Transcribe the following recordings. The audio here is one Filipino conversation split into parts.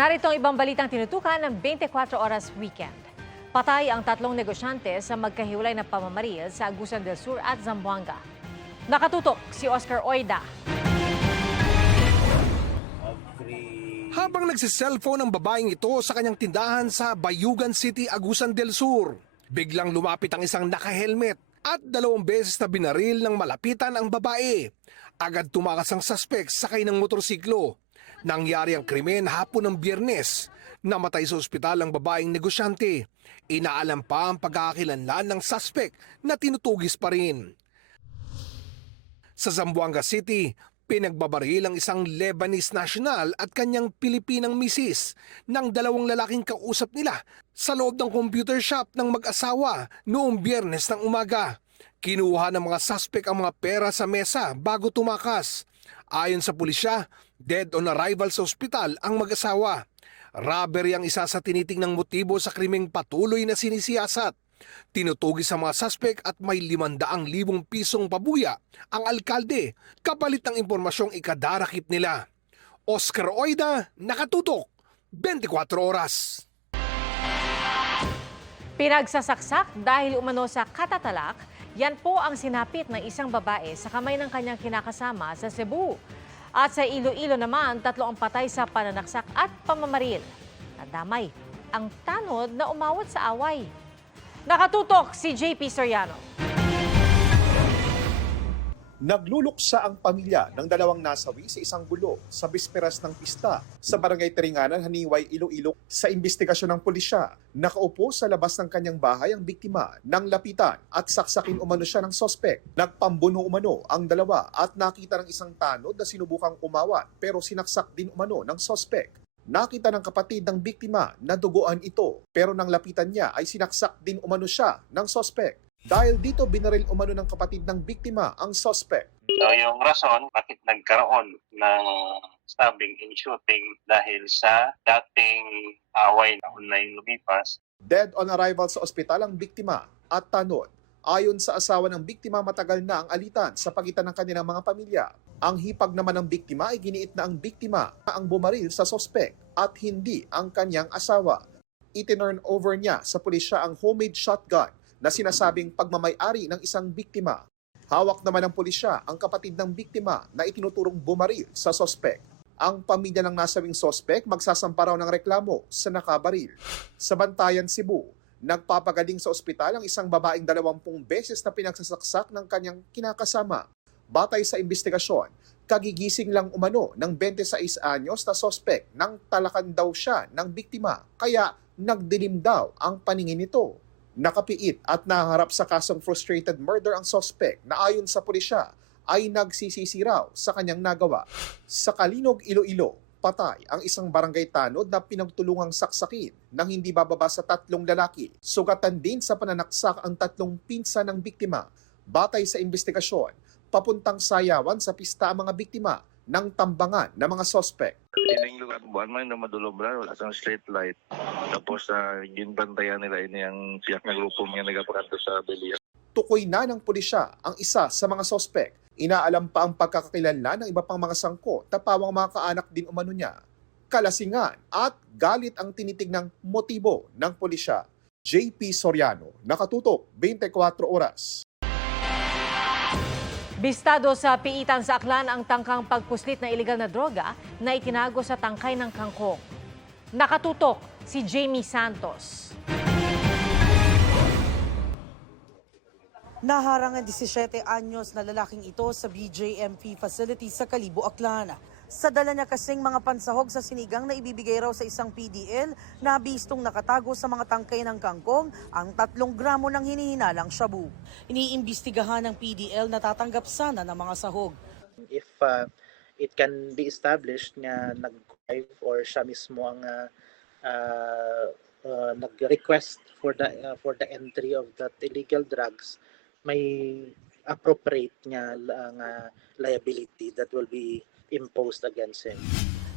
Narito ang ibang balitang tinutukan ng 24 Oras Weekend. Patay ang tatlong negosyante sa magkahiwalay na pamamaril sa Agusan del Sur at Zamboanga. Nakatutok si Oscar Oida. Habang nagsiselfone ang babaeng ito sa kanyang tindahan sa Bayugan City, Agusan del Sur, biglang lumapit ang isang naka-helmet at 2 beses na binaril ng malapitan ang babae. Agad tumakas ang suspect sakay ng motorsiklo. Nangyari ang krimen hapon ng Biyernes. Namatay sa ospital ang babaeng negosyante. Inaalam pa ang pagkakakilanlan ng suspect na tinutugis pa rin. Sa Zamboanga City, pinagbabaril ang isang Lebanese national at kanyang Pilipinang misis ng 2 lalaking kausap nila sa loob ng computer shop ng mag-asawa noong Biyernes ng umaga. Kinuha ng mga suspect ang mga pera sa mesa bago tumakas. Ayon sa pulisya, dead on arrival sa ospital ang mag-asawa. Robbery ang isa sa tinitingnang motibo sa krimeng patuloy na sinisiyasat. Tinutugis sa mga suspect at may 500,000 pisong pabuya ang alkalde kapalit ng impormasyong ikadarakip nila. Oscar Oida, Nakatutok, 24 Oras. Pinagsasaksak dahil umano sa katatalak, yan po ang sinapit ng isang babae sa kamay ng kanyang kinakasama sa Cebu. At sa Iloilo naman, 3 ang patay sa pananaksak at pamamaril. Nadamay ang tanod na umawat sa away. Nakatutok si JP Soriano. Nagluluksa ang pamilya ng 2 nasawi sa isang gulo sa bisperas ng pista sa Barangay Teringanan, Haniway, Iloilo. Sa investigasyon ng pulisya, nakaupo sa labas ng kanyang bahay ang biktima nang lapitan at saksakin umano siya ng sospek. Nagpambuno umano ang 2 at nakita ng isang tanod na sinubukang umawat pero sinaksak din umano ng sospek. Nakita ng kapatid ng biktima na duguan ito pero nang lapitan niya ay sinaksak din umano siya ng sospek. Dahil dito binaril umano ng kapatid ng biktima ang suspect. So yung rason bakit nagkaroon ng stabbing and shooting dahil sa dating away na online lumipas. Dead on arrival sa ospital ang biktima at tanod. Ayon sa asawa ng biktima, matagal na ang alitan sa pagitan ng kanilang mga pamilya. Ang hipag naman ng biktima ay giniit na ang biktima ang bumaril sa suspect at hindi ang kanyang asawa. Itinurn over niya sa pulisya ang homemade shotgun na sinasabing pagmamay-ari ng isang biktima. Hawak naman ng pulisya ang kapatid ng biktima na itinuturong bumaril sa sospek. Ang pamilya ng nasabing sospek magsasampa raw ng reklamo sa nakabaril. Sa Bantayan, Cebu, nagpapagaling sa ospital ang isang babaeng 20 beses na pinagsasaksak ng kanyang kinakasama. Batay sa investigasyon, kagigising lang umano ng 26 anyos na sospek nang talakan daw siya ng biktima, kaya nagdilim daw ang paningin nito. Nakapiit at naharap sa kasong frustrated murder ang suspect na ayon sa pulisya ay nagsisisi raw sa kanyang nagawa. Sa Kalinog, Iloilo, patay ang isang barangay tanod na pinagtulungang saksakin nang hindi bababa sa 3 lalaki. Sugatan din sa pananaksak ang 3 pinsan ng biktima. Batay sa investigasyon, papuntang sayawan sa pista ang mga biktima ng tambangan ng mga suspect. Yung lugar buwan man na madulobra, wala sang street light. Tapos yung bantayan nila ini ang siyak na grupo nga nagapakanto sa Belia. Tukoy na ng pulisya ang isa sa mga sospek. Inaalam pa ang pagkakakilanlan ng iba pang mga sangko, tapawang mga kaanak din umano niya. Kalasingan at galit ang tinitignang motibo ng pulisya. JP Soriano, Nakatutok, 24 Oras. Bistado sa piitan sa Aklan ang tangkang pagpuslit na iligal na droga na itinago sa tangkay ng kangkong. Nakatutok si Jamie Santos. Naharang ang 17 anyos na lalaking ito sa BJMP facility sa Kalibo, Aklan. Sa dala niya kasing mga pansahog sa sinigang na ibibigay raw sa isang PDL na bistong nakatago sa mga tangkay ng kangkong ang 3 gramo ng hinihinalang shabu. Iniimbestigahan ng PDL na tatanggap sana ng mga sahog. If it can be established nga nag-drive or siya mismo ang nag-request for the entry of that illegal drugs, may appropriate nga liability that will be imposed against him.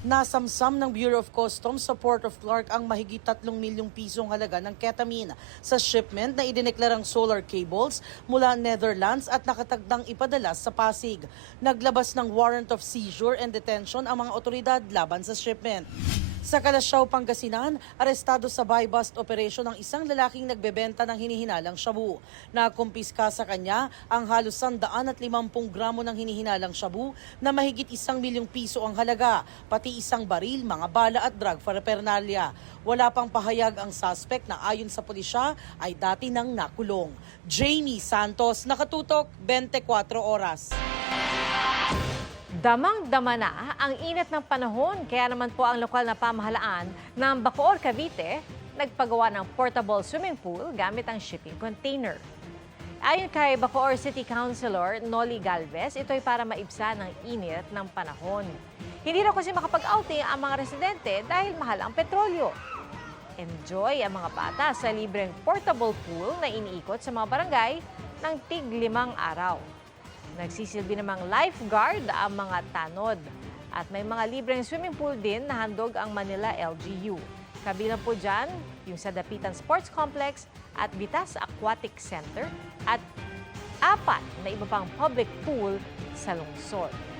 Nasamsam ng Bureau of Customs sa Port of Clark ang mahigit 3 milyong pisong halaga ng ketamine sa shipment na idineklarang solar cables mula Netherlands at nakatagdang ipadala sa Pasig. Naglabas ng warrant of seizure and detention ang mga otoridad laban sa shipment. Sa Kalasyaw, Pangasinan, arestado sa buy-bust operation ang isang lalaking nagbebenta ng hinihinalang shabu. Nakumpiska sa kanya ang halos 150 gramo ng hinihinalang shabu na mahigit 1 milyong piso ang halaga, pati isang baril, mga bala at drug paraphernalia. Wala pang pahayag ang suspect na ayon sa pulisya ay dati nang nakulong. Jamie Santos, Nakatutok, 24 Oras. Damang-dama na ang init ng panahon, kaya naman po ang lokal na pamahalaan ng Bacoor, Cavite nagpagawa ng portable swimming pool gamit ang shipping container. Ayon kay Bacoor City Councilor Noli Galvez, ito ay para maibsan ang init ng panahon. Hindi raw kasi makapag-outing ang mga residente dahil mahal ang petrolyo. Enjoy ang mga bata sa libreng portable pool na iniikot sa mga barangay ng tig-5 araw. Nagsisilbi namang lifeguard ang mga tanod. At may mga libreng swimming pool din na handog ang Manila LGU. Kabilang po dyan yung sa Dapitan Sports Complex at Bitas Aquatic Center at 4 na iba pang public pool sa lungsod.